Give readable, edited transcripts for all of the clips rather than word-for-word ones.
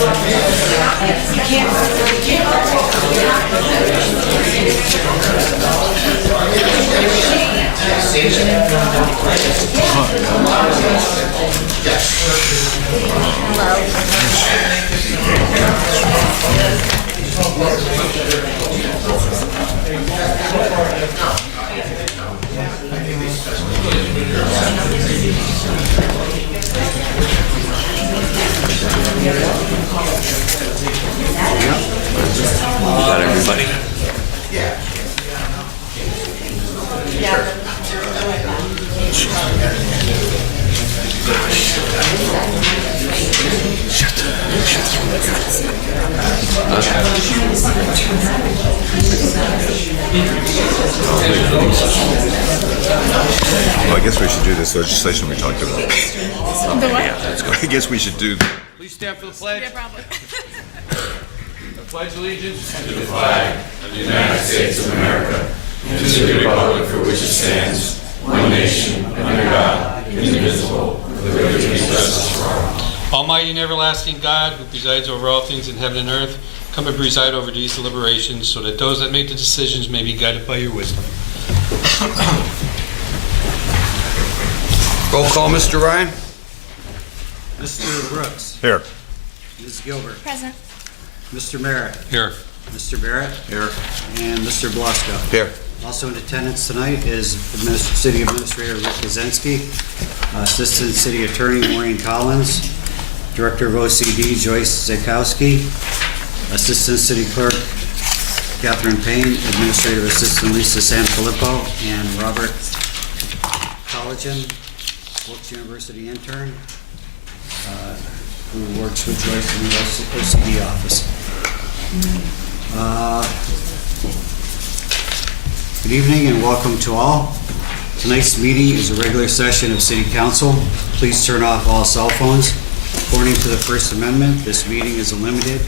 Is that everybody? Well, I guess we should do this legislation we talked about. The what? Yeah, let's go. I guess we should do. Please stand for the pledge. Yeah, probably. I pledge allegiance to the flag of the United States of America and to the republic for which it stands, one nation, under God, indivisible, with liberty and justice for all. Almighty and everlasting God, who presides over all things in heaven and earth, come and preside over these deliberations so that those that make the decisions may be guided by your wisdom. Roll call, Mr. Ryan. Mr. Brooks. Here. Ms. Gilbert. Present. Mr. Merritt. Here. Mr. Barrett. Here. And Mr. Blasco. Here. Also in attendance tonight is City Administrator Rick Kaczynski, Assistant City Attorney Maureen Collins, Director of OCD Joyce Zakowski, Assistant City Clerk Catherine Payne, Administrative Assistant Lisa Sanfilippo, and Robert Collagen, Wilkes University intern, who works with Joyce in the OCD office. Good evening and welcome to all. Tonight's meeting is a regular session of City Council. Please turn off all cell phones. According to the First Amendment, this meeting is a limited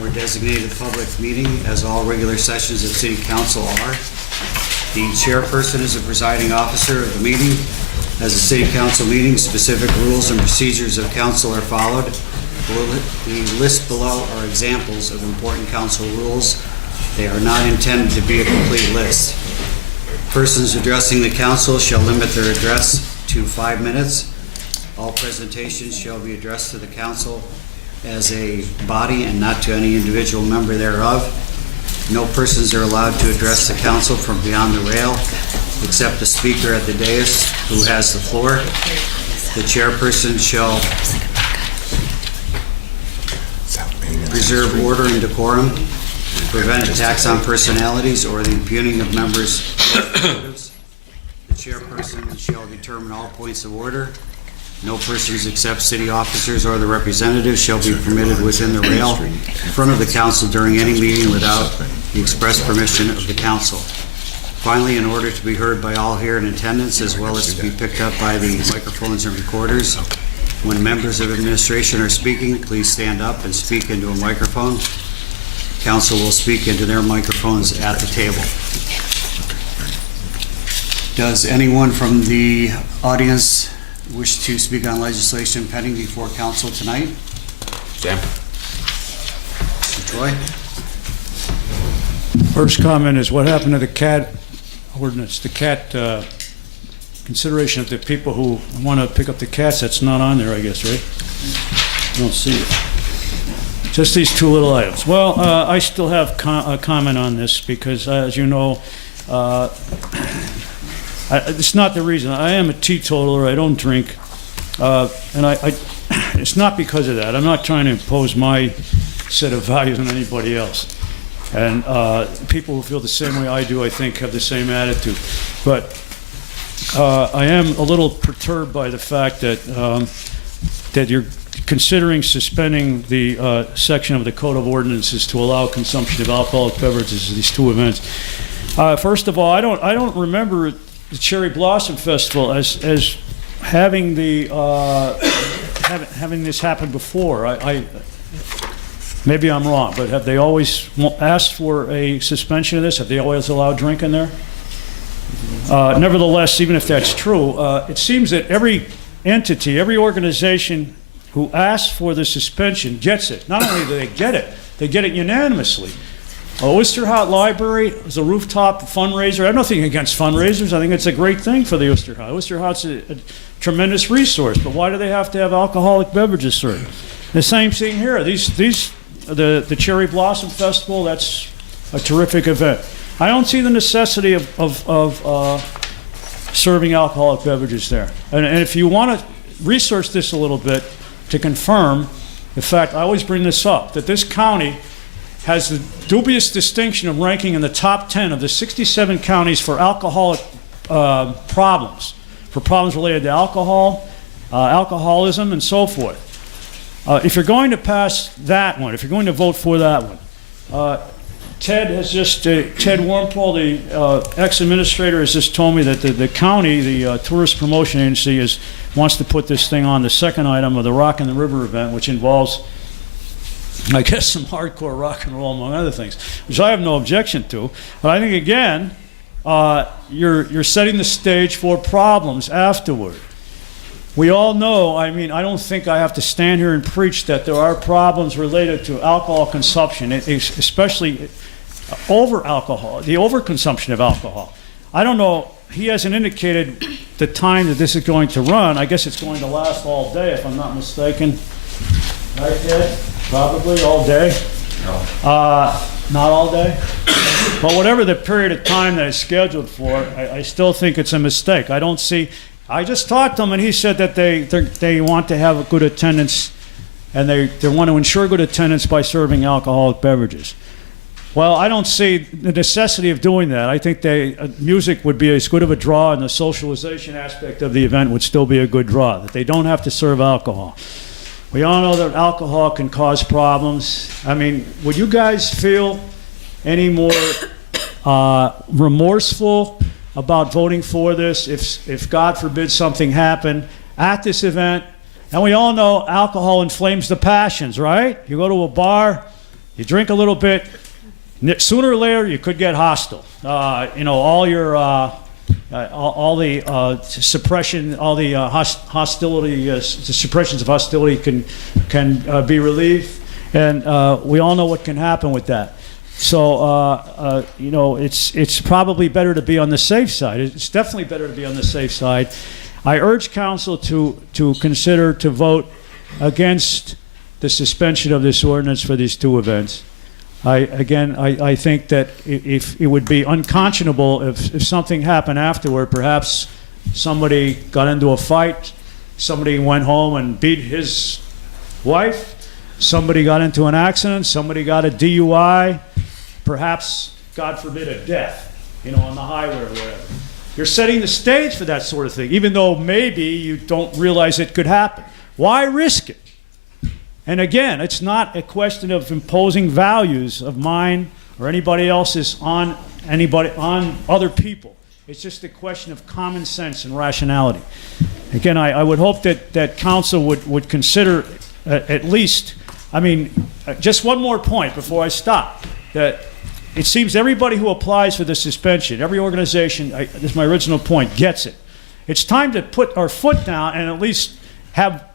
or designated public meeting, as all regular sessions of City Council are. The chairperson is the presiding officer of the meeting. As a City Council meeting, specific rules and procedures of council are followed. The list below are examples of important council rules. They are not intended to be a complete list. Persons addressing the council shall limit their address to 5 minutes. All presentations shall be addressed to the council as a body and not to any individual member thereof. No persons are allowed to address the council from beyond the rail, except the speaker at the dais who has the floor. The chairperson shall preserve order and decorum, prevent attacks on personalities or the impugning of members' motives. The chairperson shall determine all points of order. No persons except city officers or the representatives shall be permitted within the rail in front of the council during any meeting without the express permission of the council. Finally, in order to be heard by all here in attendance, as well as to be picked up by the microphones and recorders, when members of administration are speaking, please stand up and speak into a microphone. Council will speak into their microphones at the table. Does anyone from the audience wish to speak on legislation pending before council tonight? Sam? Mr. Troy? First comment is what happened to the cat ordinance, the cat consideration of the people who want to pick up the cats. That's not on there, I guess, right? I don't see it. Just these two little items. Well, I still have a comment on this because, as you know, it's not the reason. I am a teetotaler. I don't drink, and it's not because of that. I'm not trying to impose my set of values on anybody else. And people who feel the same way I do, I think, have the same attitude. But I am a little perturbed by the fact that that you're considering suspending the section of the Code of Ordinances to allow consumption of alcoholic beverages at these two events. First of all, I don't remember the Cherry Blossom Festival as having the having this happen before. Maybe I'm wrong, but have they always asked for a suspension of this? Have they always allowed drinking there? Nevertheless, even if that's true, it seems that every entity, every organization who asked for the suspension gets it. Not only do they get it unanimously. Osterhout Library is a rooftop fundraiser. I have nothing against fundraisers. I think it's a great thing for the Osterhout. Osterhout's a tremendous resource, but why do they have to have alcoholic beverages served? The same thing here. The Cherry Blossom Festival, that's a terrific event. I don't see the necessity of serving alcoholic beverages there. And if you want to research this a little bit to confirm the fact, I always bring this up, that this county has the dubious distinction of ranking in the top 10 of the 67 counties for alcoholic problems, for problems related to alcohol, alcoholism, and so forth. If you're going to pass that one, if you're going to vote for that one, Ted Wormpole, the ex-administrator, has just told me that the county, the Tourist Promotion Agency, wants to put this thing on the second item of the Rock in the River event, which involves, I guess, some hardcore rock and roll, among other things, which I have no objection to. But I think, again, you're setting the stage for problems afterward. We all know, I mean, I don't think I have to stand here and preach that there are problems related to alcohol consumption, especially over alcohol, the overconsumption of alcohol. I don't know, he hasn't indicated the time that this is going to run. I guess it's going to last all day, if I'm not mistaken. Right, Ted? Probably all day? No. Not all day? But whatever the period of time that it's scheduled for, I still think it's a mistake. I just talked to him, and he said that they want to have a good attendance, and they want to ensure good attendance by serving alcoholic beverages. Well, I don't see the necessity of doing that. I think music would be as good of a draw, and the socialization aspect of the event would still be a good draw, that they don't have to serve alcohol. We all know that alcohol can cause problems. I mean, would you guys feel any more remorseful about voting for this if God forbid something happened at this event? And we all know alcohol inflames the passions, right? You go to a bar, you drink a little bit, sooner or later you could get hostile. All the suppression, all the hostility, the suppressions of hostility can be relieved, and we all know what can happen with that. So, it's probably better to be on the safe side. It's definitely better to be on the safe side. I urge council to consider to vote against the suspension of this ordinance for these two events. I think that if it would be unconscionable if something happened afterward, perhaps somebody got into a fight, somebody went home and beat his wife, somebody got into an accident, somebody got a DUI, perhaps, God forbid, a death, on the highway or whatever. You're setting the stage for that sort of thing, even though maybe you don't realize it could happen. Why risk it? And again, it's not a question of imposing values of mine or anybody else's on other people. It's just a question of common sense and rationality. Again, I would hope that council would consider at least, just one more point before I stop, that it seems everybody who applies for the suspension, every organization, this is my original point, gets it. It's time to put our foot down and at least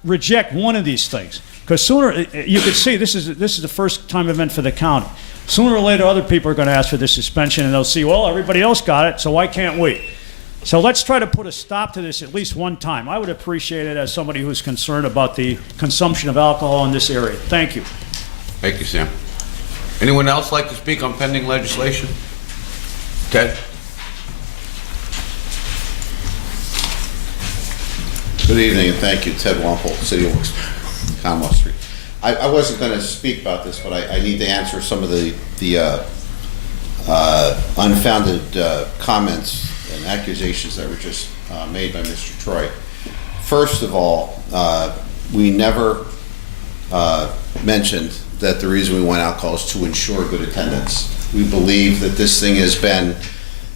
reject one of these things. Because sooner, you could see, this is the first time event for the county. Sooner or later, other people are going to ask for this suspension, and they'll see, well, everybody else got it, so why can't we? So let's try to put a stop to this at least one time. I would appreciate it as somebody who's concerned about the consumption of alcohol in this area. Thank you. Thank you, Sam. Anyone else like to speak on pending legislation? Ted? Good evening, and thank you. Ted Wampole, City of Wilkes-Barre, Commonwealth Street. I wasn't going to speak about this, but I need to answer some of the unfounded comments and accusations that were just made by Mr. Troy. First of all, we never mentioned that the reason we want alcohol is to ensure good attendance. We believe that this thing has been,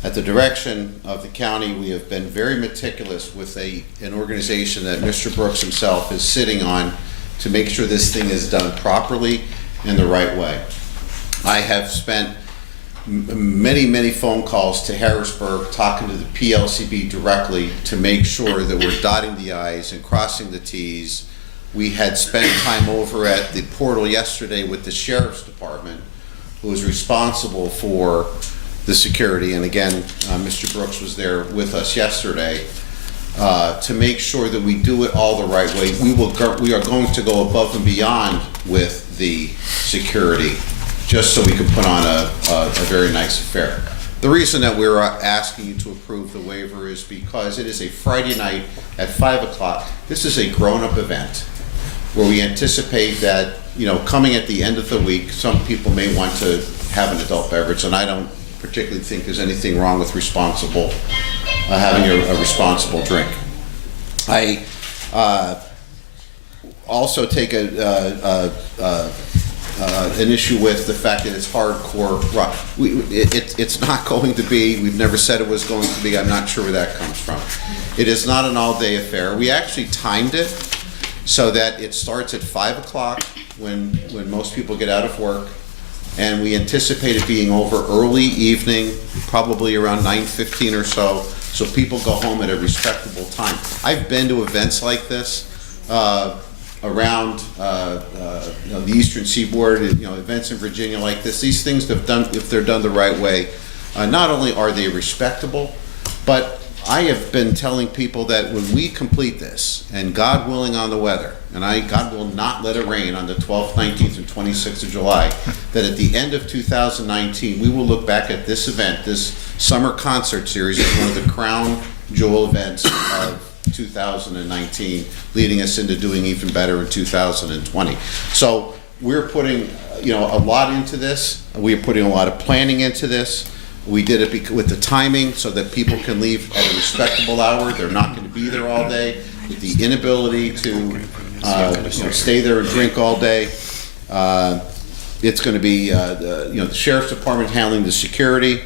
at the direction of the county, we have been very meticulous with an organization that Mr. Brooks himself is sitting on to make sure this thing is done properly in the right way. I have spent many phone calls to Harrisburg, talking to the PLCB directly to make sure that we're dotting the I's and crossing the T's We had spent time over at the portal yesterday with the sheriff's department, who is responsible for the security, and again, Mr. Brooks was there with us yesterday, to make sure that we do it all the right way. We are going to go above and beyond with the security, just so we can put on a very nice affair. The reason that we're asking you to approve the waiver is because it is a Friday night at 5 o'clock. This is a grown-up event where we anticipate that, coming at the end of the week, some people may want to have an adult beverage, and I don't particularly think there's anything wrong with having a responsible drink. I also take an issue with the fact that it's hardcore rock. It's not going to be. We've never said it was going to be. I'm not sure where that comes from. It is not an all-day affair. We actually timed it so that it starts at 5 o'clock when most people get out of work, and we anticipate it being over early evening, probably around 9:15 or so people go home at a respectable time. I've been to events like this around the Eastern Seaboard, events in Virginia like this. These things, if they're done the right way, not only are they respectable, but I have been telling people that when we complete this, and God willing on the weather, and God will not let it rain on the 12th, 19th, and 26th of July, that at the end of 2019, we will look back at this event, this summer concert series, as one of the crown jewel events of 2019, leading us into doing even better in 2020. So we're putting, a lot into this. We are putting a lot of planning into this. We did it with the timing so that people can leave at a respectable hour. They're not going to be there all day. With the inability to stay there and drink all day, it's going to be the sheriff's department handling the security.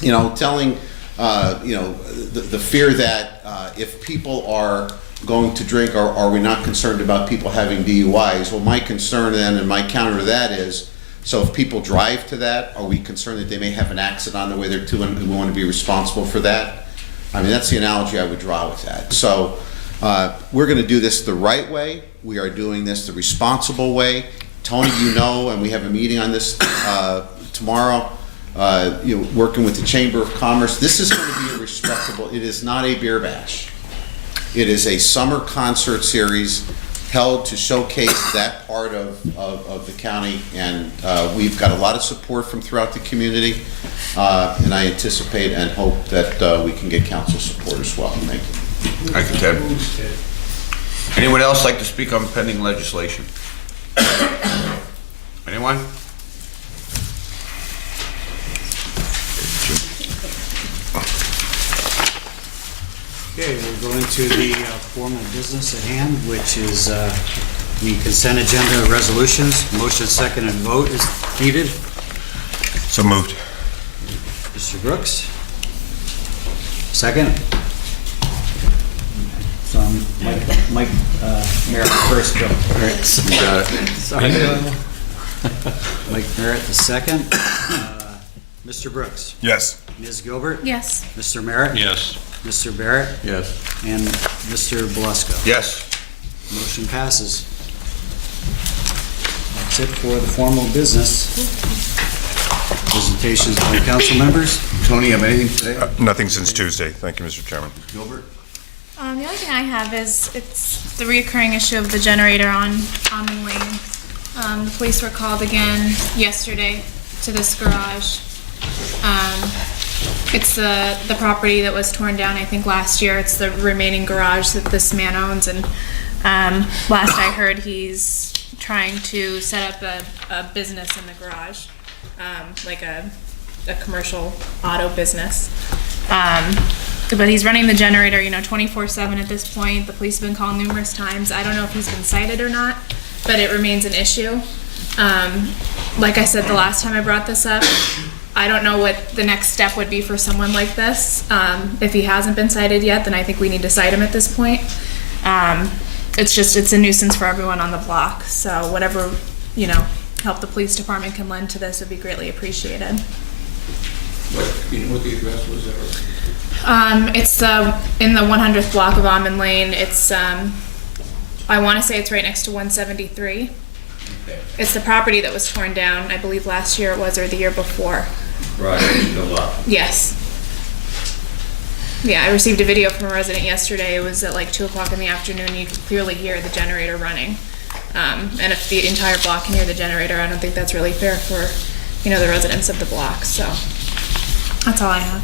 Telling the fear that if people are going to drink, are we not concerned about people having DUIs? Well, my concern then, and my counter to that is, so if people drive to that, are we concerned that they may have an accident on the way there too, and we want to be responsible for that? I mean, that's the analogy I would draw with that. So we're going to do this the right way. We are doing this the responsible way. Tony, and we have a meeting on this tomorrow, working with the Chamber of Commerce. This is going to be a respectable, it is not a beer bash. It is a summer concert series held to showcase that part of the county, and we've got a lot of support from throughout the community, and I anticipate and hope that we can get council support as well. Thank you. Thank you, Ted. Anyone else like to speak on pending legislation? Anyone? Okay, we're going to the formal business at hand, which is the consent agenda resolutions. Motion, second, and vote is needed. So moved. Mr. Brooks? Second? So Mike Merritt first, Bill. All right. Sorry. Mike Merritt the second. Mr. Brooks? Yes. Ms. Gilbert? Yes. Mr. Merritt? Yes. Mr. Barrett? Yes. And Mr. Belusko? Yes. Motion passes. That's it for the formal business. Presentations by council members. Tony, you have anything today? Nothing since Tuesday. Thank you, Mr. Chairman. Gilbert? The only thing I have is it's the reoccurring issue of the generator on Almond Lane. The police were called again yesterday to this garage. It's the property that was torn down, I think, last year. It's the remaining garage that this man owns, and last I heard, he's trying to set up a business in the garage, like a commercial auto business. But he's running the generator, 24/7 at this point. The police have been called numerous times. I don't know if he's been cited or not, but it remains an issue. Like I said the last time I brought this up, I don't know what the next step would be for someone like this. If he hasn't been cited yet, then I think we need to cite him at this point. It's a nuisance for everyone on the block. So whatever, help the police department can lend to this would be greatly appreciated. What the address was there? It's in the 100th block of Almond Lane. It's I want to say it's right next to 173. Okay. It's the property that was torn down, I believe last year it was, or the year before. Right, go up. Yes. Yeah, I received a video from a resident yesterday. It was at like 2 o'clock in the afternoon. You could clearly hear the generator running. And if the entire block can hear the generator, I don't think that's really fair for, the residents of the block. So that's all I have.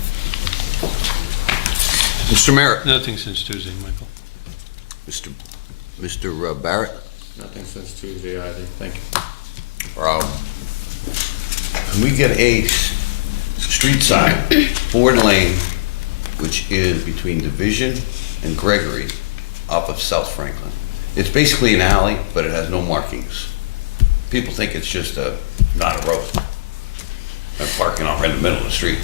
Mr. Merritt. Nothing since Tuesday, Michael. Mr. Barrett. Nothing since Tuesday either. Thank you. Can we get a street sign, Ford Lane, which is between Division and Gregory, off of South Franklin? It's basically an alley, but it has no markings. People think it's just not a road. And parking off right in the middle of the street.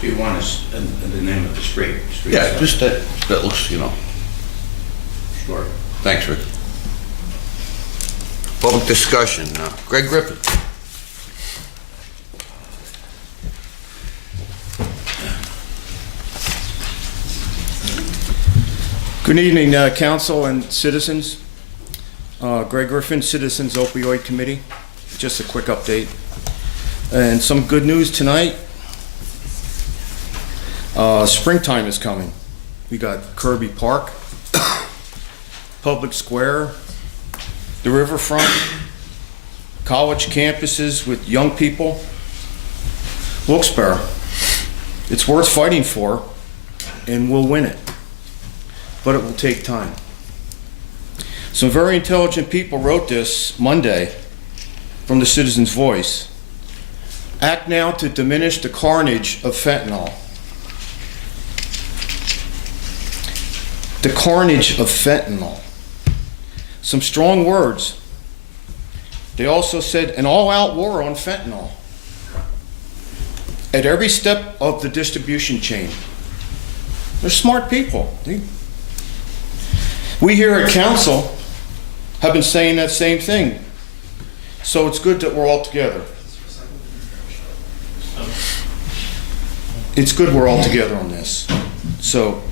You want us in the name of the street? Yeah, sign. just that looks, Sure. Thanks, Rick. Public discussion. Greg Griffin. Good evening, council and citizens. Greg Griffin, Citizens Opioid Committee. Just a quick update. And some good news tonight. Springtime is coming. We got Kirby Park, Public Square, the riverfront, college campuses with young people. Wilkes-Barre. It's worth fighting for, and we'll win it. But it will take time. Some very intelligent people wrote this Monday from the Citizen's Voice. Act now to diminish the carnage of fentanyl. The carnage of fentanyl. Some strong words. They also said an all-out war on fentanyl at every step of the distribution chain. They're smart people. We here at council have been saying that same thing. So it's good that we're all together. It's good we're all together on this. So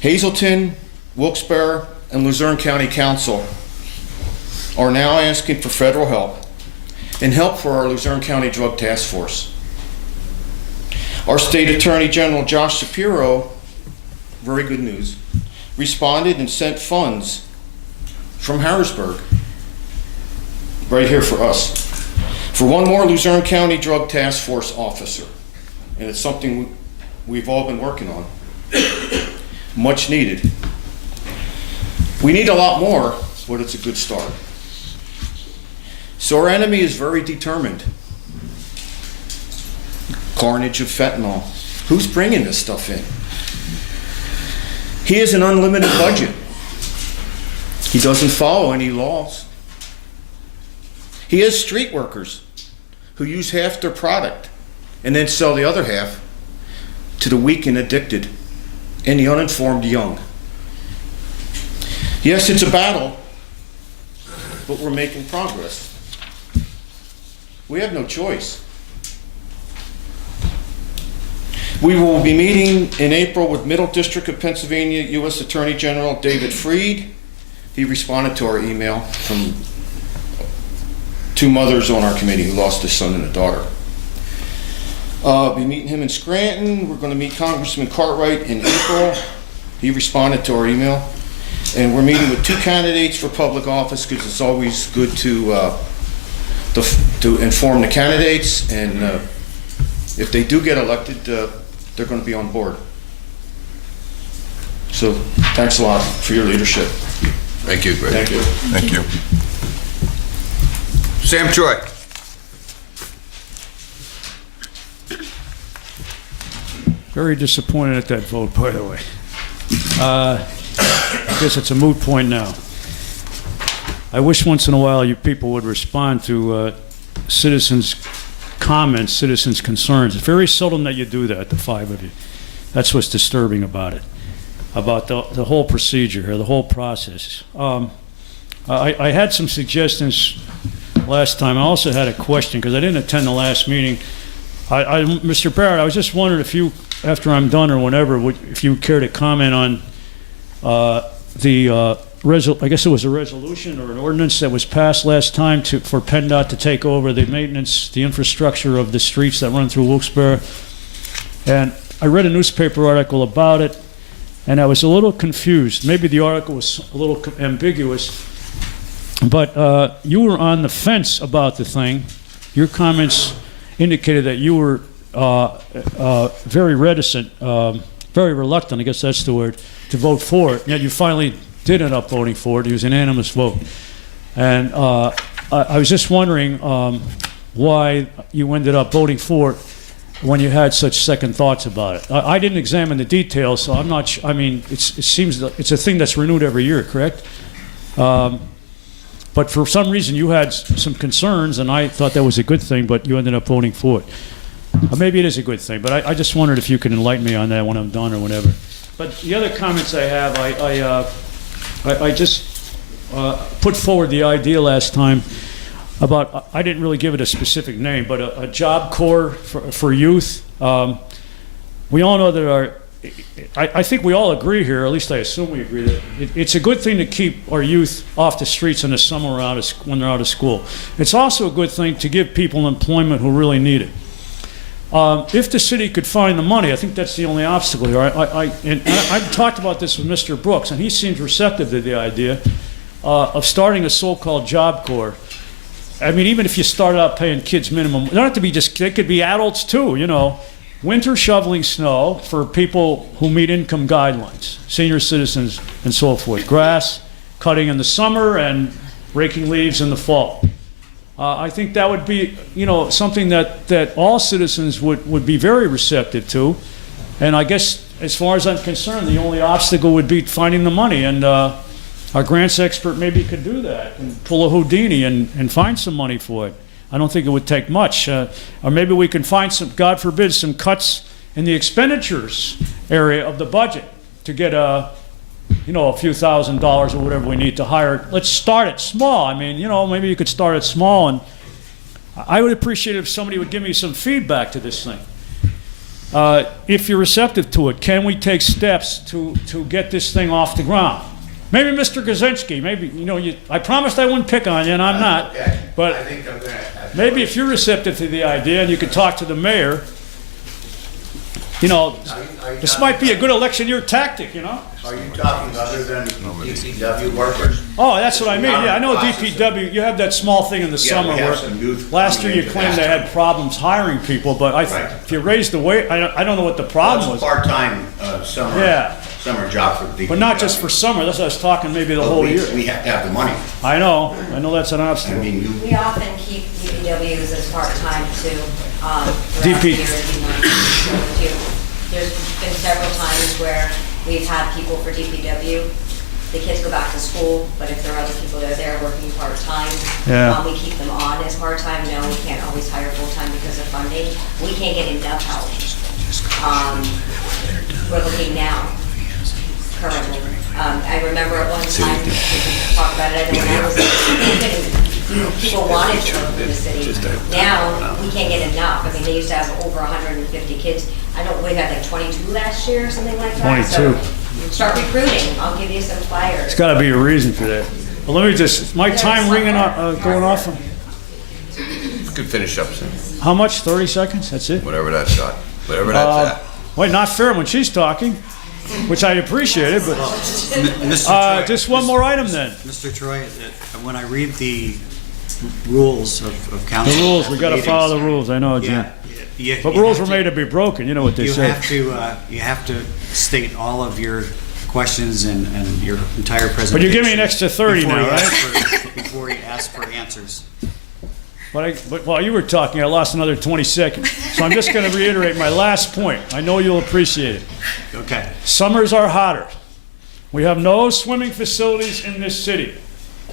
Hazleton, Wilkes-Barre, and Luzerne County Council are now asking for federal help and help for our Luzerne County Drug Task Force. Our State Attorney General Josh Shapiro, very good news, responded and sent funds from Harrisburg right here for us for one more Luzerne County Drug Task Force officer. And it's something we've all been working on. Much needed. We need a lot more, but it's a good start. So our enemy is very determined. Carnage of fentanyl. Who's bringing this stuff in? He has an unlimited budget. He doesn't follow any laws. He has street workers who use half their product and then sell the other half to the weak and addicted and the uninformed young. Yes, it's a battle, but we're making progress. We have no choice. We will be meeting in April with Middle District of Pennsylvania U.S. Attorney General David Freed. He responded to our email from two mothers on our committee who lost a son and a daughter. We'll be meeting him in Scranton. We're going to meet Congressman Cartwright in April. He responded to our email. And we're meeting with two candidates for public office because it's always good to inform the candidates. And if they do get elected, they're going to be on board. So thanks a lot for your leadership. Thank you, Greg. Thank you. Thank you. Sam Troy. Very disappointed at that vote, by the way. I guess it's a moot point now. I wish once in a while you people would respond to citizens' comments, citizens' concerns. It's very seldom that you do that, the five of you. That's what's disturbing about it, about the whole procedure or the whole process. I had some suggestions last time. I also had a question because I didn't attend the last meeting. Mr. Barrett, I was just wondering if you, after I'm done or whenever, if you would care to comment on the I guess it was a resolution or an ordinance that was passed last time for PennDOT to take over the maintenance, the infrastructure of the streets that run through Wilkes-Barre. And I read a newspaper article about it, and I was a little confused. Maybe the article was a little ambiguous, but you were on the fence about the thing. Your comments indicated that you were very reticent, very reluctant, I guess that's the word, to vote for it. Yet you finally did end up voting for it. It was an unanimous vote. And I was just wondering why you ended up voting for it when you had such second thoughts about it. I didn't examine the details, so I'm not I mean, it seems that it's a thing that's renewed every year, correct? But for some reason you had some concerns, and I thought that was a good thing, but you ended up voting for it. Maybe it is a good thing, but I just wondered if you could enlighten me on that when I'm done or whatever. But the other comments I have, I just put forward the idea last time about, I didn't really give it a specific name, but a job corps for youth. We all know that I think we all agree here, or at least I assume we agree, that it's a good thing to keep our youth off the streets in the summer when they're out of school. It's also a good thing to give people employment who really need it. If the city could find the money, I think that's the only obstacle here. I've talked about this with Mr. Brooks, and he seems receptive to the idea of starting a so-called job corps. I mean, even if you started out paying kids minimum, they don't have to be they could be adults too, you know. Winter shoveling snow for people who meet income guidelines, senior citizens and so forth. Grass cutting in the summer and raking leaves in the fall. I think that would be, you know, something that all citizens would be very receptive to. And I guess, as far as I'm concerned, the only obstacle would be finding the money. And our grants expert maybe could do that and pull a Houdini and find some money for it. I don't think it would take much. Or maybe we can find some, God forbid, some cuts in the expenditures area of the budget to get a few $1,000s or whatever we need to hire. Let's start it small. I mean, you know, maybe you could start it small, and I would appreciate it if somebody would give me some feedback to this thing. If you're receptive to it, can we take steps to get this thing off the ground? Maybe Mr. Kaczynski, maybe, you know, I promised I wouldn't pick on you, and I'm not. Okay. But I think I'm gonna maybe if you're receptive to the idea and you could talk to the mayor, you know, this might be a good election year tactic, you know? Are you talking other than DPW workers? Oh, that's what I mean. Yeah, I know DPW, you have that small thing in the summer we have where some youth last year coming you into claimed that. they had problems hiring people, but Right. if you raise the wage, I don't know what the problem It's was. a part-time summer. Yeah. Summer job for DPW. But not just for summer, that's what I was talking maybe the But whole we- year. We have to have the money. I know that's an I obstacle. mean, you, We often keep DPWs as part-time too. Throughout DP. the year, There's been several times where we've had people for DPW. The kids go back to school, but if there are other people that are there working part-time, Yeah. we keep them on as part-time. No, we can't always hire full-time because of funding. We can't get enough help. We're looking now, currently. I remember at one time, we talked about it, I know when I was there, people wanted to work for the city. Now, we can't get enough. I mean, they used to have over 150 kids. I don't, we had like 22 last year or something like that. 22. So start recruiting. I'll give you some flyers. There's got to be a reason for that. Well, let me just, my time ringing up, going off. You could finish up soon, How much? 30 seconds? That's it? whatever that's at, whatever that's at. Wait, not fair when she's talking, which I appreciated, but Mr. Troy, just one more item then. Mr. Troy, when I read the rules of council. The rules, we got to meetings, follow the rules, I know, Jim. Yeah. you- But you rules have were made to be broken, you know what they You say. have to state all of your questions and your entire presentation. But you give me an extra 30 before now, you right? ask for- Before you ask for answers. But while you were talking, I lost another 20 seconds. So I'm just going to reiterate my last point. I know you'll appreciate it. Okay. Summers are hotter. We have no swimming facilities in this city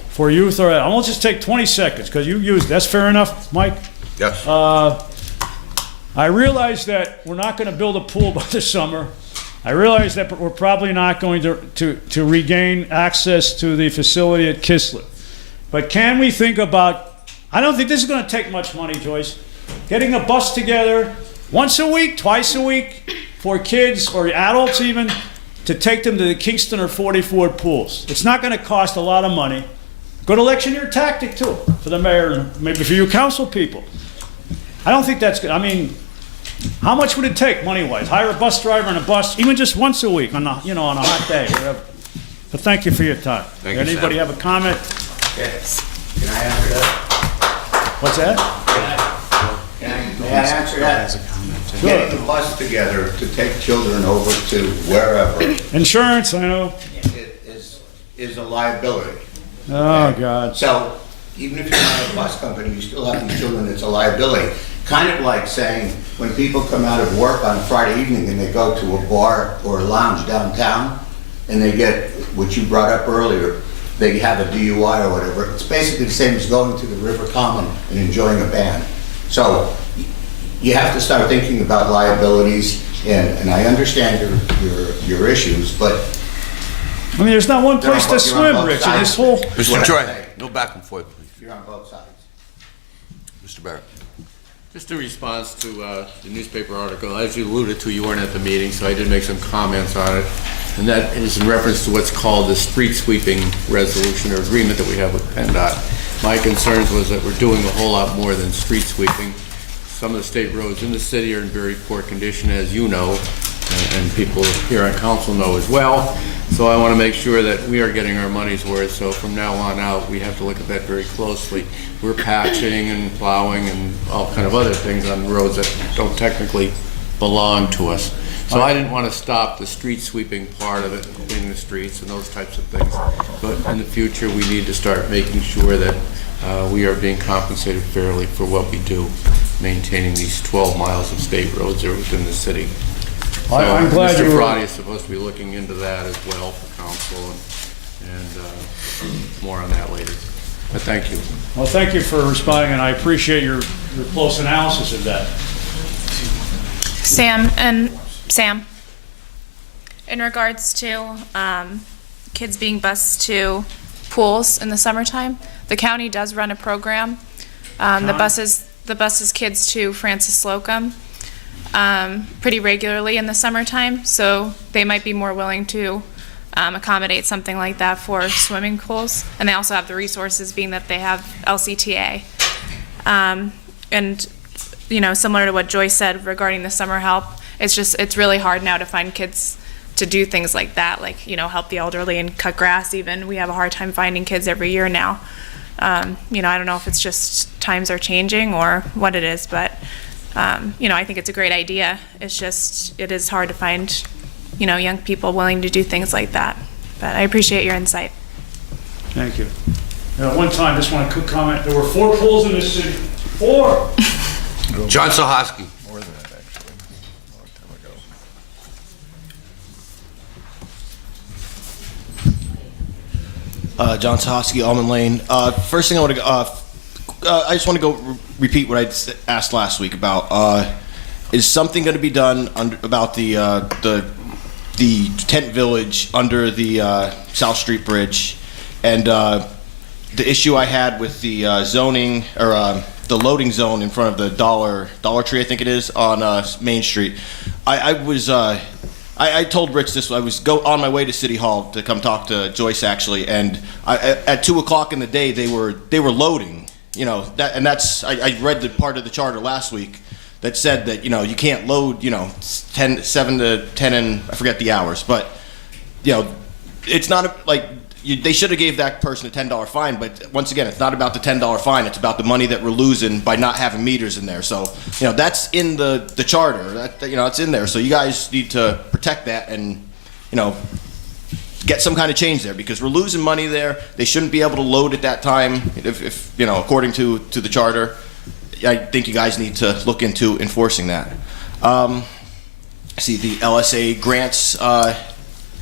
for youth or adults. I'll just take 20 seconds because you used, that's fair enough, Mike? Yes. I realize that we're not going to build a pool by the summer. I realize that we're probably not going to regain access to the facility at Kistler. But can we think about, I don't think this is going to take much money, Joyce, getting a bus together once a week, twice a week for kids or adults even, to take them to the Kingston or 44 pools. It's not gonna cost a lot of money. Good electioneer tactic too, for the mayor and maybe for you council people. I don't think that's good. I mean, how much would it take money-wise? Hire a bus driver and a bus, even just once a week on a, on a hot day, whatever. But thank you for your time. Thank you, Anybody Sam. have a comment? Yes. Can I answer that? What's that? May I answer that? Getting the bus together to take children over to wherever Insurance, I know. is a liability. Oh, God. So even if you're not a bus company, you still have these children, it's a liability. Kind of like saying, when people come out of work on a Friday evening and they go to a bar or a lounge downtown, and they get, what you brought up earlier, they have a DUI or whatever, it's basically the same as going to the River Common and enjoying a band. So you have to start thinking about liabilities, and I understand your issues, but I mean, there's not one They're on place to both- you're on swim, both Rich, in this sides. whole... Mr. What I Troy, say. no back and forth, please. you're on both sides. Mr. Barrett. Just in response to the newspaper article, as you alluded to, you weren't at the meeting, so I did make some comments on it. And that is in reference to what's called the street sweeping resolution or agreement that we have with PennDOT. My concerns was that we're doing a whole lot more than street sweeping. Some of the state roads in the city are in very poor condition, as you know, and people here on council know as well. So I want to make sure that we are getting our money's worth. So from now on out, we have to look at that very closely. We're patching and plowing and all kind of other things on roads that don't technically belong to us. So I didn't want to stop the street sweeping part of it, cleaning the streets and those types of things. But in the future, we need to start making sure that we are being compensated fairly for what we do, maintaining these 12 miles of state roads that are within the city. So I'm glad you Mr. were... Friday is supposed to be looking into that as well for council and more on that later. But thank you. Well, thank you for responding, and I appreciate your close analysis of that. Sam, in regards to kids being bused to pools in the summertime, the county does run a program. The buses kids to Francis Slocum pretty regularly in the summertime, so they might be more willing to accommodate something like that for swimming pools. And they also have the resources, being that they have LCTA. And similar to what Joyce said regarding the summer help, it's really hard now to find kids to do things like that, like, help the elderly and cut grass even. We have a hard time finding kids every year now. I don't know if it's just times are changing or what it is, but, I think it's a great idea. It's just, it is hard to find, young people willing to do things like that. But I appreciate your insight. Thank you. One time, just want a quick comment, there were 4 pools in this city. 4! John Sohosky. More than that, actually. A long time ago. John Sohosky, Almond Lane. First thing I want to I just want to go repeat what I asked last week about. Is something going to be done about the tent village under the South Street Bridge, and the issue I had with the zoning or the loading zone in front of the Dollar Tree, I think it is, on Main Street. I told Rich this. I was on my way to City Hall to come talk to Joyce actually, and at 2:00 in the day they were loading. I read the part of the charter last week that said that you can't load 7 to 10 and I forget the hours, but it's not like they should have gave that person a $10 fine. But once again, it's not about the $10 fine. It's about the money that we're losing by not having meters in there. So that's in the charter. It's in there. So you guys need to protect that and get some kind of change there, because we're losing money there. They shouldn't be able to load at that time if according to the charter. I think you guys need to look into enforcing that. See the LSA grants,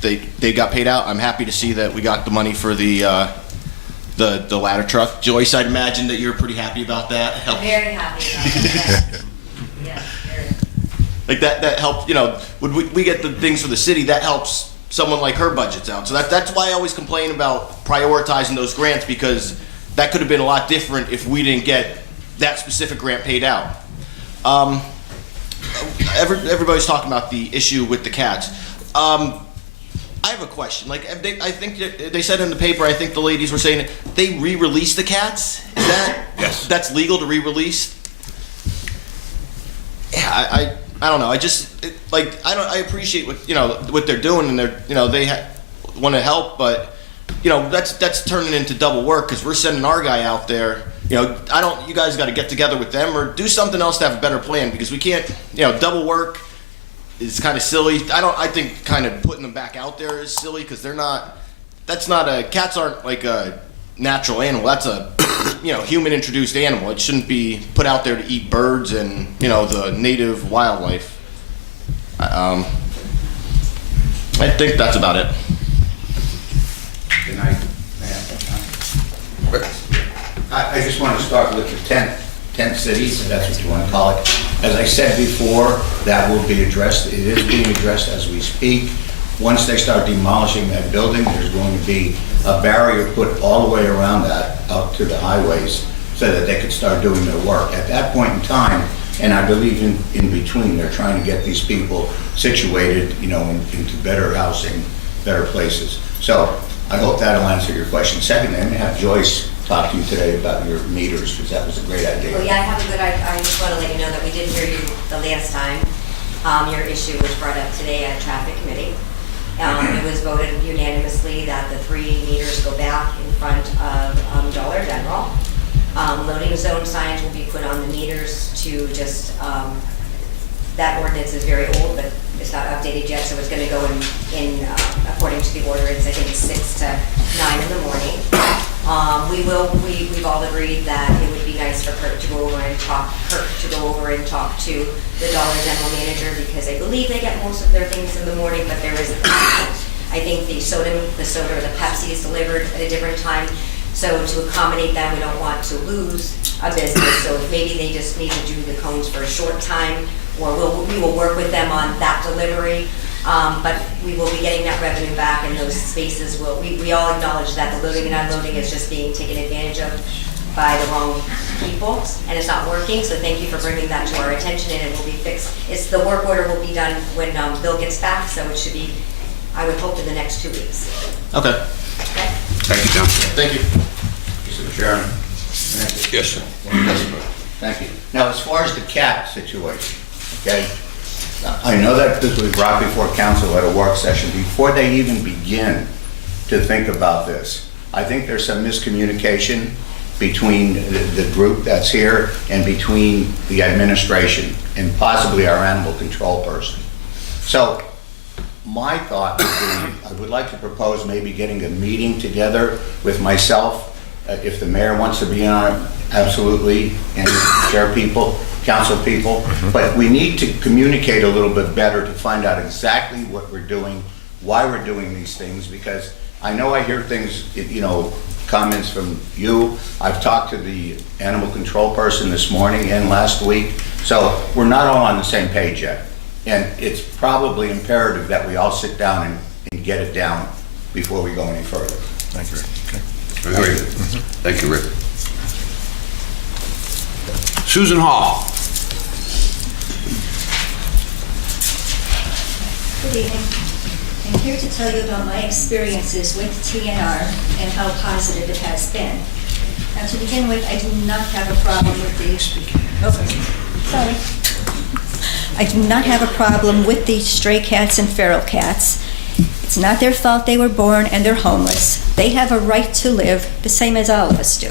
they got paid out. I'm happy to see that we got the money for the ladder truck. Joyce, I'd imagine that you're pretty happy about that. Very happy about it, yeah, very. Like that helps, when we get the things for the city, that helps someone like her budgets out. So that's why I always complain about prioritizing those grants, because that could have been a lot different if we didn't get that specific grant paid out. Everybody's talking about the issue with the cats. have a question. Like, I think that they said in the paper, I think the ladies were saying they re-released the cats. Is that? Yes. That's legal to re-release? Yeah, I don't know. I appreciate what they're doing, and they want to help, but that's turning into double work because we're sending our guy out there. You guys got to get together with them or do something else to have a better plan because we can't. Double work is kind of silly. I think kind of putting them back out there is silly because they're not. Cats aren't like a natural animal. That's a human introduced animal. It shouldn't be put out there to eat birds and the native wildlife. I think that's about it. Good night. I just want to start with the tent cities, if that's what you want to call it. As I said before, that will be addressed. It is being addressed as we speak. Once they start demolishing that building, there's going to be a barrier put all the way around that out to the highways so that they could start doing their work. At that point in time, and I believe in between, they're trying to get these people situated, into better housing, better places. So I hope that'll answer your question. Second, I'm going to have Joyce talk to you today about your meters, because that was a great idea. Well, yeah, I just want to let you know that we did hear you the last time. Your issue was brought up today at Traffic Committee. It was voted unanimously that the 3 meters go back in front of Dollar General. Loading zone signs will be put on the meters to just, that ordinance is very old, but it's not updated yet, so it's going to go in according to the ordinance, I think it's 6 to 9 in the morning. We've all agreed that it would be nice for Kurt to go over and talk to the Dollar General manager, because I believe they get most of their things in the morning, but there is, I think the soda or the Pepsi is delivered at a different time. So to accommodate that, we don't want to lose a business. So maybe they just need to do the cones for a short time, or we will work with them on that delivery. But we will be getting that revenue back, and those spaces we all acknowledge that the loading and unloading is just being taken advantage of by the wrong people, and it's not working. So thank you for bringing that to our attention, and it will be fixed. The work order will be done when Bill gets back, so it should be, I would hope, in the next 2 weeks. Okay. Okay? Thank you, John. Thank you. Mr. Chairman. Yes, sir. Thank you. Now, as far as the cat situation, okay, I know that this was brought before council at a work session. Before they even begin to think about this, I think there's some miscommunication between the group that's here and between the administration and possibly our animal control person. So my thought would be, I would like to propose maybe getting a meeting together with myself, if the mayor wants to be on it, absolutely, and chair people, council people, but we need to communicate a little bit better to find out exactly what we're doing, why we're doing these things, because I know I hear things, comments from you. I've talked to the animal control person this morning and last week, so we're not all on the same page yet. And it's probably imperative that we all sit down and get it down before we go any further. Thank you, Rick. Okay. Very good. Thank you, Rick. Susan Hall. Good evening. I'm here to tell you about my experiences with TNR and how positive it has been. Now, to begin with, I do not have a problem with the... sorry. I do not have a problem with the stray cats and feral cats. It's not their fault they were born and they're homeless. They have a right to live the same as all of us do.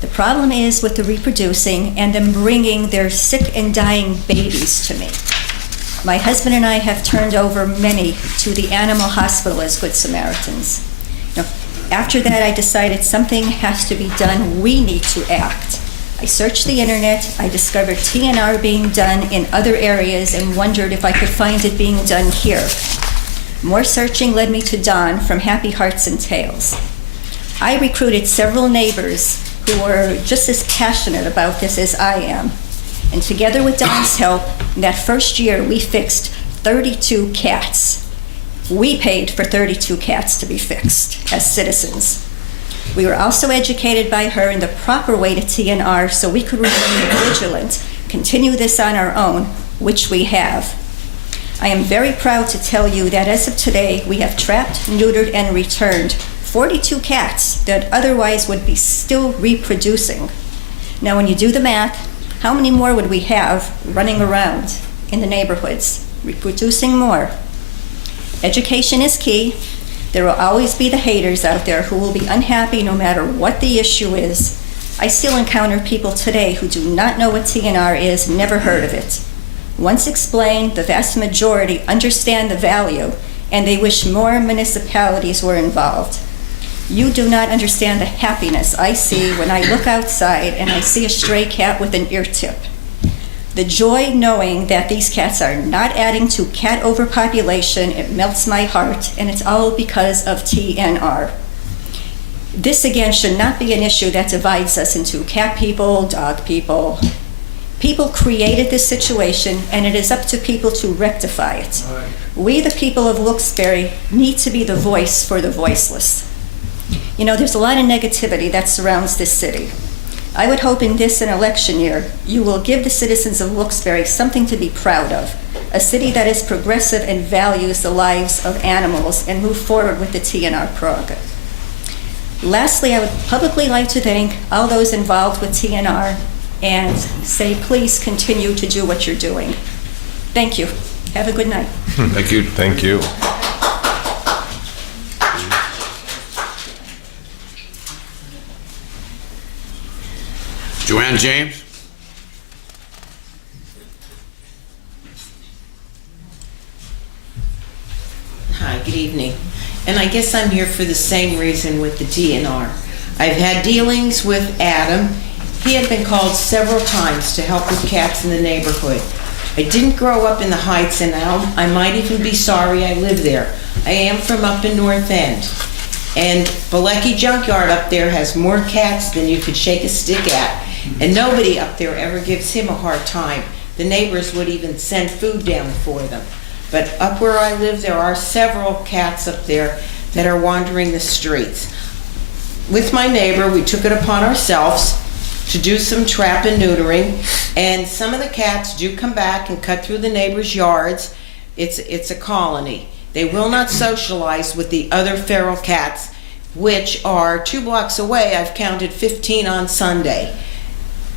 The problem is with the reproducing and them bringing their sick and dying babies to me. My husband and I have turned over many to the animal hospital as Good Samaritans. Now, after that, I decided something has to be done. We need to act. I searched the internet. I discovered TNR being done in other areas and wondered if I could find it being done here. More searching led me to Don from Happy Hearts and Tails. I recruited several neighbors who were just as passionate about this as I am. And together with Don's help, in that first year, we fixed 32 cats. We paid for 32 cats to be fixed as citizens. We were also educated by her in the proper way to TNR so we could remain vigilant, continue this on our own, which we have. I am very proud to tell you that as of today, we have trapped, neutered, and returned 42 cats that otherwise would be still reproducing. Now, when you do the math, how many more would we have running around in the neighborhoods, reproducing more? Education is key. There will always be the haters out there who will be unhappy no matter what the issue is. I still encounter people today who do not know what TNR is, never heard of it. Once explained, the vast majority understand the value, and they wish more municipalities were involved. You do not understand the happiness I see when I look outside and I see a stray cat with an ear tip. The joy knowing that these cats are not adding to cat overpopulation, it melts my heart, and it's all because of TNR. This, again, should not be an issue that divides us into cat people, dog people. People created this situation, and it is up to people to rectify it. We, the people of Wilkes-Barre, need to be the voice for the voiceless. You know, there's a lot of negativity that surrounds this city. I would hope in this an election year, you will give the citizens of Wilkes-Barre something to be proud of, a city that is progressive and values the lives of animals and move forward with the TNR program. Lastly, I would publicly like to thank all those involved with TNR and say, please continue to do what you're doing. Thank you. Have a good night. Thank you. Thank you. Joanne James? Hi, good evening. And I guess I'm here for the same reason with the TNR. I've had dealings with Adam. He had been called several times to help with cats in the neighborhood. I didn't grow up in the Heights, and I might even be sorry I live there. I am from up in North End. And Balecki Junkyard up there has more cats than you could shake a stick at. And nobody up there ever gives him a hard time. The neighbors would even send food down for them. But up where I live, there are several cats up there that are wandering the streets. With my neighbor, we took it upon ourselves to do some trap and neutering, and some of the cats do come back and cut through the neighbors' yards. It's a colony. They will not socialize with the other feral cats, which are 2 blocks away. I've counted 15 on Sunday.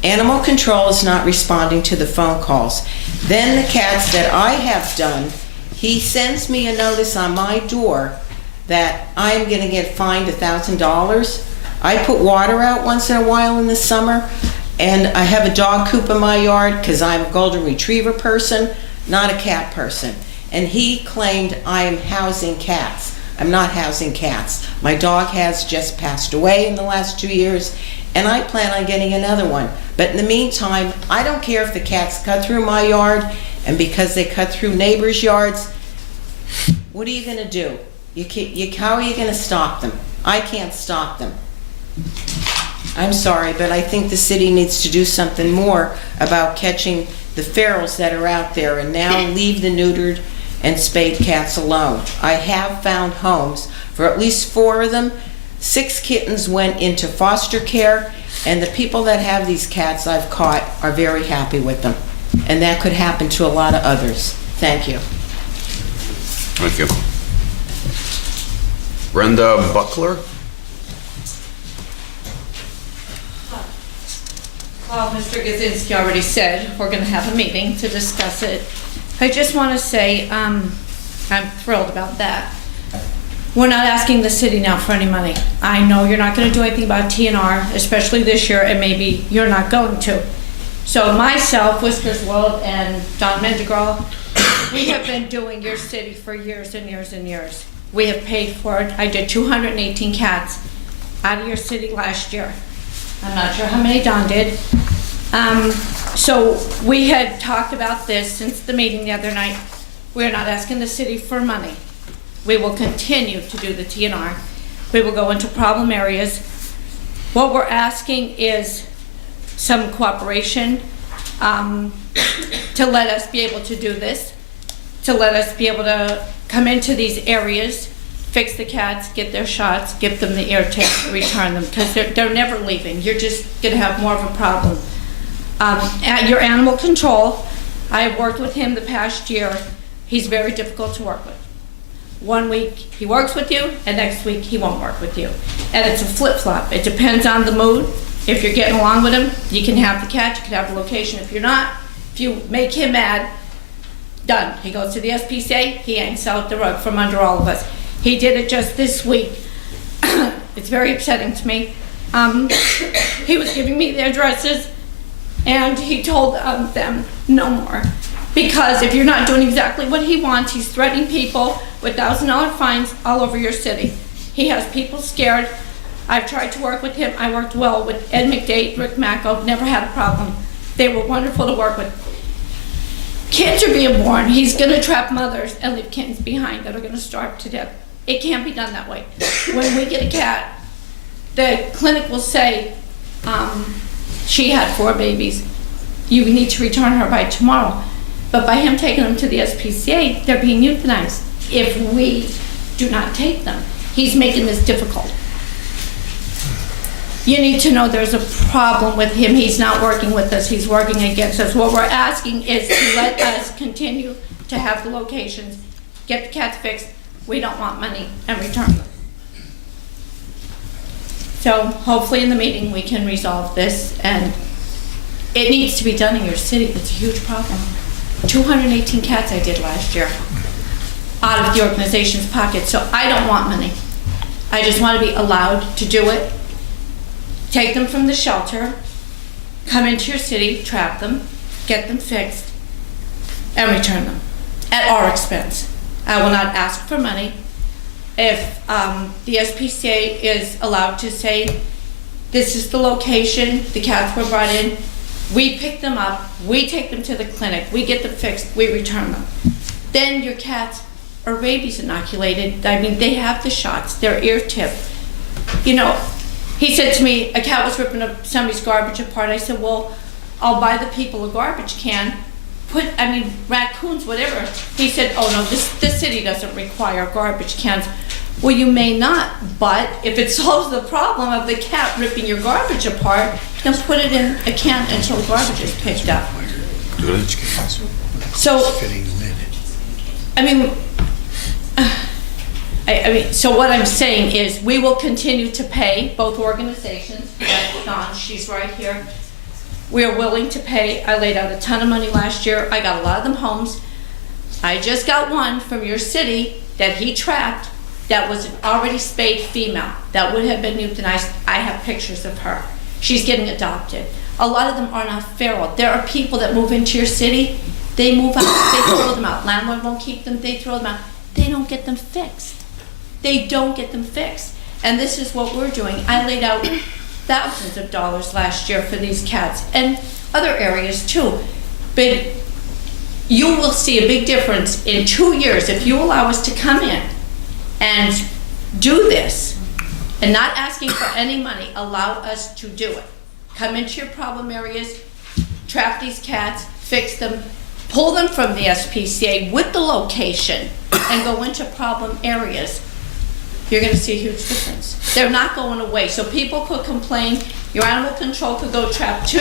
Animal control is not responding to the phone calls. Then the cats that I have done, he sends me a notice on my door that I'm going to get fined $1,000. I put water out once in a while in the summer, and I have a dog coop in my yard because I'm a golden retriever person, not a cat person. And he claimed I am housing cats. I'm not housing cats. My dog has just passed away in the last 2 years, and I plan on getting another one. But in the meantime, I don't care if the cats cut through my yard, and because they cut through neighbors' yards, what are you going to do? How are you going to stop them? I can't stop them. I'm sorry, but I think the city needs to do something more about catching the ferals that are out there, and now leave the neutered and spayed cats alone. I have found homes for at least 4 of them. 6 kittens went into foster care, and the people that have these cats I've caught are very happy with them. And that could happen to a lot of others. Thank you. Thank you. Brenda Buckler? Well, Mr. Gazinski already said we're going to have a meeting to discuss it. I just want to say I'm thrilled about that. We're not asking the city now for any money. I know you're not going to do anything about TNR, especially this year, and maybe you're not going to. So myself, Whiskers World, and Don Mendigral, we have been doing your city for years and years and years. We have paid for it. I did 218 cats out of your city last year. I'm not sure how many Don did. So we had talked about this since the meeting the other night. We're not asking the city for money. We will continue to do the TNR. We will go into problem areas. What we're asking is some cooperation to let us be able to do this, to let us be able to come into these areas, fix the cats, get their shots, give them the ear tip, return them, because they're never leaving. You're just going to have more of a problem. At your animal control, I have worked with him the past year He's very difficult to work with. One week he works with you, and next week he won't work with you. And it's a flip-flop. It depends on the mood. If you're getting along with him, you can have the cat, you can have the location. If you're not, if you make him mad, done. He goes to the SPCA, he yanks out the rug from under all of us. He did it just this week. It's very upsetting to me. He was giving me their addresses, and he told them no more. Because if you're not doing exactly what he wants, he's threatening people with $1,000 fines all over your city. He has people scared. I've tried to work with him. I worked well with Ed McDade, Rick Macko, never had a problem. They were wonderful to work with. Kids are being born. He's gonna trap mothers and leave kittens behind that are gonna starve to death. It can't be done that way. When we get a cat, the clinic will say, she had 4 babies. You need to return her by tomorrow. But by him taking them to the SPCA, they're being euthanized. If we do not take them, he's making this difficult. You need to know there's a problem with him. He's not working with us, he's working against us. What we're asking is to let us continue to have the locations, get the cats fixed. We don't want money and return them. So hopefully in the meeting we can resolve this, and it needs to be done in your city. It's a huge problem. 218 cats I did last year out of the organization's pocket. So I don't want money. I just want to be allowed to do it. Take them from the shelter, come into your city, trap them, get them fixed, and return them at our expense. I will not ask for money. If the SPCA is allowed to say, this is the location, the cats were brought in, we pick them up, we take them to the clinic, we get them fixed, we return them. Then your cats are rabies inoculated. I mean, they have the shots, they're ear tipped. You know, he said to me, a cat was ripping up somebody's garbage apart. I said, well, I'll buy the people a garbage can, raccoons, whatever. He said, oh no, this city doesn't require garbage cans. Well, you may not, but if it solves the problem of the cat ripping your garbage apart, then put it in a can until the garbage is picked up. So, so what I'm saying is we will continue to pay both organizations. Dawn, she's right here. We are willing to pay. I laid out a ton of money last year. I got a lot of them homes. I just got one from your city that he trapped that was an already spayed female that would have been euthanized. I have pictures of her. She's getting adopted. A lot of them are not feral. There are people that move into your city, they move out, they throw them out. Landlord won't keep them, they throw them out. They don't get them fixed. They don't get them fixed. And this is what we're doing. I laid out thousands of dollars last year for these cats and other areas too. But you will see a big difference in 2 years if you allow us to come in and do this and not asking for any money. Allow us to do it. Come into your problem areas, trap these cats, fix them, pull them from the SPCA with the location and go into problem areas. You're going to see a huge difference. They're not going away. So people could complain, your animal control could go trap 2,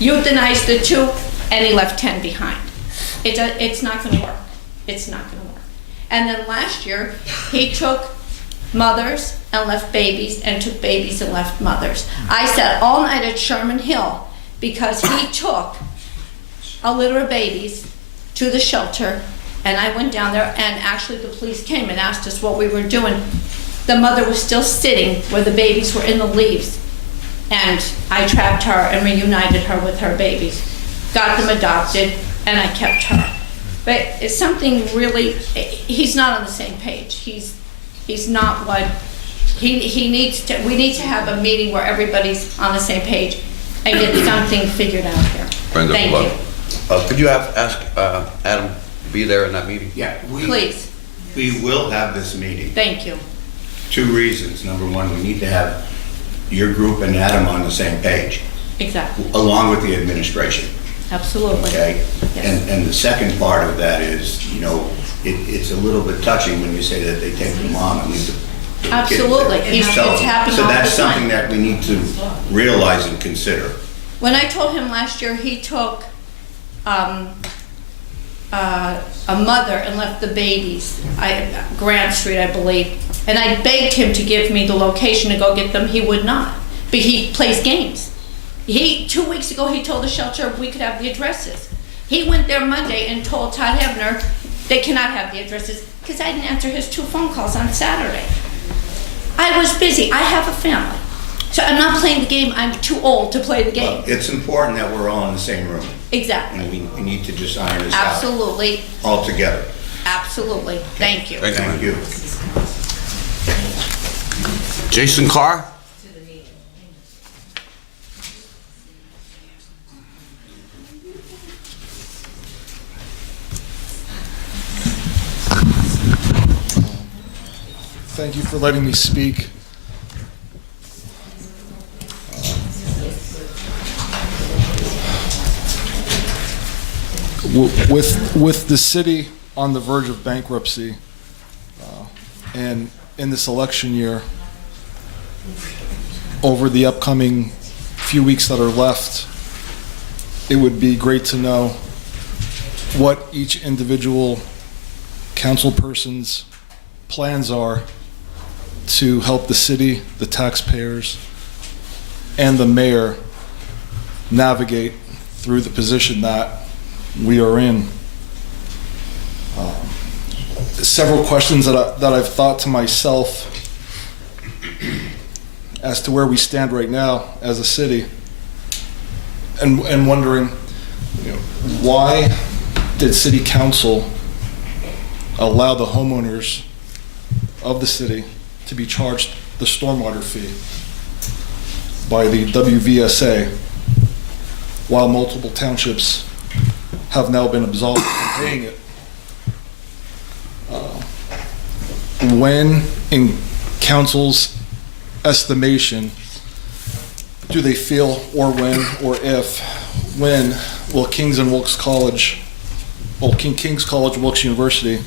euthanize the 2, and he left 10 behind. It's not going to work. It's not going to work. And then last year, he took mothers and left babies, and took babies and left mothers. I sat all night at Sherman Hill because he took a litter of babies to the shelter, and I went down there, and actually the police came and asked us what we were doing. The mother was still sitting where the babies were in the leaves, and I trapped her and reunited her with her babies, got them adopted, and I kept her. But it's something really, he's not on the same page. He's not what, he needs to, we need to have a meeting where everybody's on the same page and get something figured out here. Brenda, Thank you. could you ask Adam to be there in that meeting? Yeah. Please. We will have this meeting. Thank you. 2 reasons. Number one, we need to have your group and Adam on the same page. Exactly. Along with the administration. Absolutely. Okay? Yes. And the second part of that is, you know, it's a little bit touching when you say that they take the mom and leave the kid. Absolutely. It's happening So all that's the time. something that we need to realize and consider. When I told him last year, he took a a mother and left the babies, Grant Street, I believe. And I begged him to give me the location to go get them. He would not. But he plays games. 2 weeks ago, he told the shelter we could have the addresses. He went there Monday and told Todd Hebner they cannot have the addresses because I didn't answer his 2 phone calls on Saturday. I was busy. I have a family. So I'm not playing the game. I'm too old to play the game. Well, it's important that we're all in the same room. Exactly. And we need to just iron this Absolutely. out all together. Absolutely. Thank you. Thank you. Thank you. Jason Carr? Thank you for letting me speak. With the city on the verge of bankruptcy, and in this election year, over the upcoming few weeks that are left, it would be great to know what each individual council person's plans are to help the city, the taxpayers, and the mayor navigate through the position that we are in. Several questions that I've thought to myself as to where we stand right now as a city, and wondering, why did City Council allow the homeowners of the city to be charged the stormwater fee by the WVSA, while multiple townships have now been absolved from paying it? When, in council's estimation, do they feel, or when, or if, when will King's College, Wilkes University,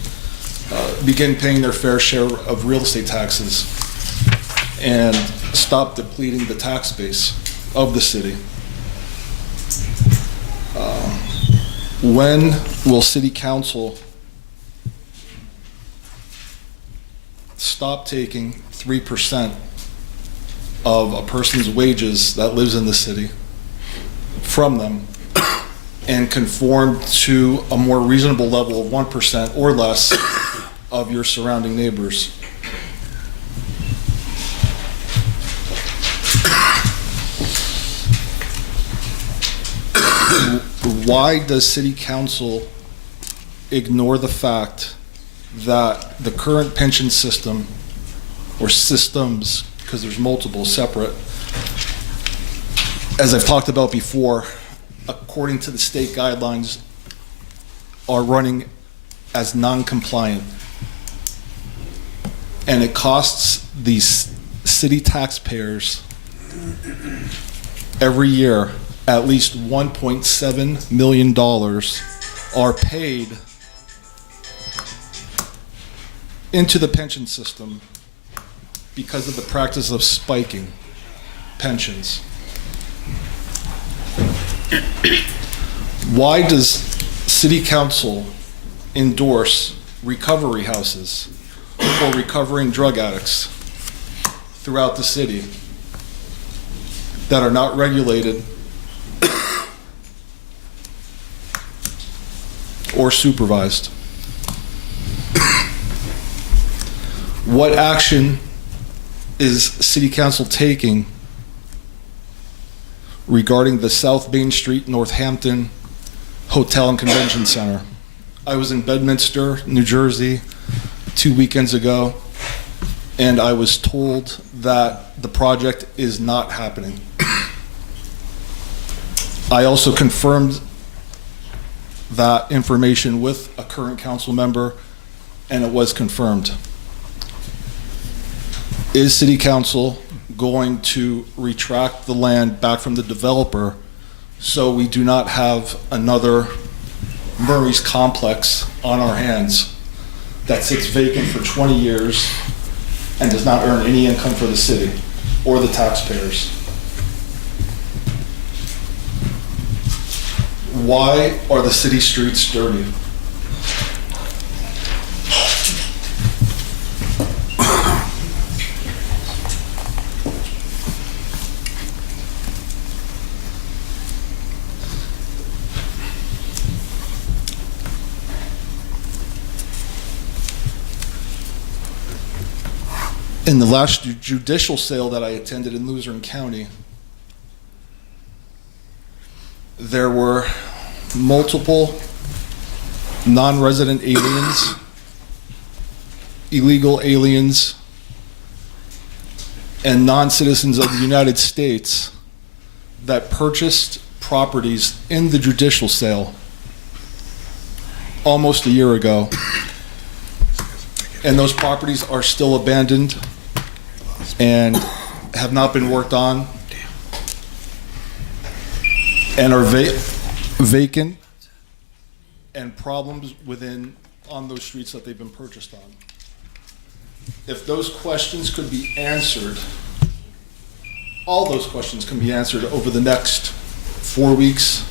begin paying their fair share of real estate taxes and stop depleting the tax base of the city? When will City Council stop taking 3% of a person's wages that lives in the city from them and conform to a more reasonable level of 1% or less of your surrounding neighbors? Why does City Council ignore the fact that the current pension system, or systems, because there's multiple separate, as I've talked about before, according to the state guidelines, are running as non-compliant? And it costs these city taxpayers every year at least $1.7 million are paid into the pension system because of the practice of spiking pensions. Why does City Council endorse recovery houses for recovering drug addicts throughout the city that are not regulated or supervised? What action is City Council taking regarding the South Main Street, Northampton Hotel and Convention Center? I was in Bedminster, New Jersey 2 weekends ago, and I was told that the project is not happening. I also confirmed that information with a current council member, and it was confirmed. Is City Council going to retract the land back from the developer so we do not have another Murray's complex on our hands that sits vacant for 20 years and does not earn any income for the city or the taxpayers? Why are the city streets dirty? In the last judicial sale that I attended in Luzerne County, there were multiple non-resident aliens, illegal aliens, and non-citizens of the United States that purchased properties in the judicial sale almost a year ago. And those properties are still abandoned and have not been worked on and are vacant, and problems on those streets that they've been purchased on. If those questions could be answered, all those questions can be answered over the next 4 weeks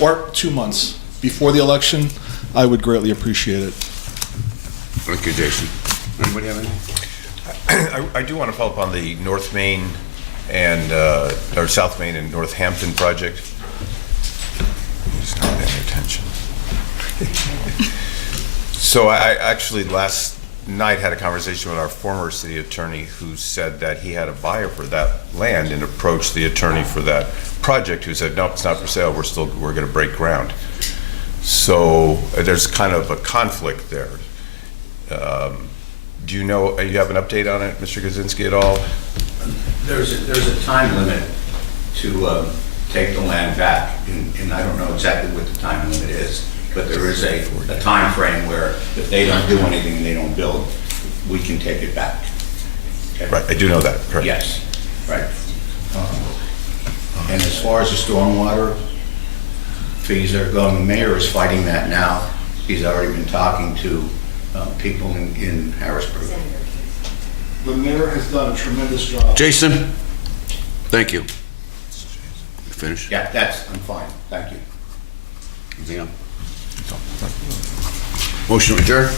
or 2 months before the election, I would greatly appreciate it. Thank you, Jason. Anybody have anything? I do want to follow up on the North Main and, or South Main and Northampton project. He's not paying attention. So I actually last night had a conversation with our former city attorney who said that he had a buyer for that land and approached the attorney for that project who said, nope, it's not for sale, we're going to break ground. So there's kind of a conflict there. Do you know, you have an update on it, Mr. Kaczynski, at all? There's a time limit to take the land back, and I don't know exactly what the time limit is, but there is a time frame where if they don't do anything and they don't build, we can take it back. Okay? Right, I do know that, correct? Yes, right. And as far as the stormwater fees are going, the mayor is fighting that now. He's already been talking to people in Harrisburg. The mayor has done a tremendous job. Jason, thank you. Finish? Yeah, I'm fine, thank you. Anything else? Motion to adjourn?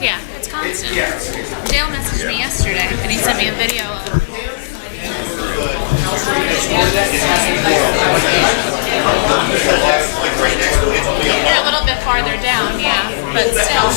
Yeah, it's constant. Dale messaged me yesterday, and he sent me a video of. Yeah, a little bit farther down, yeah, but still.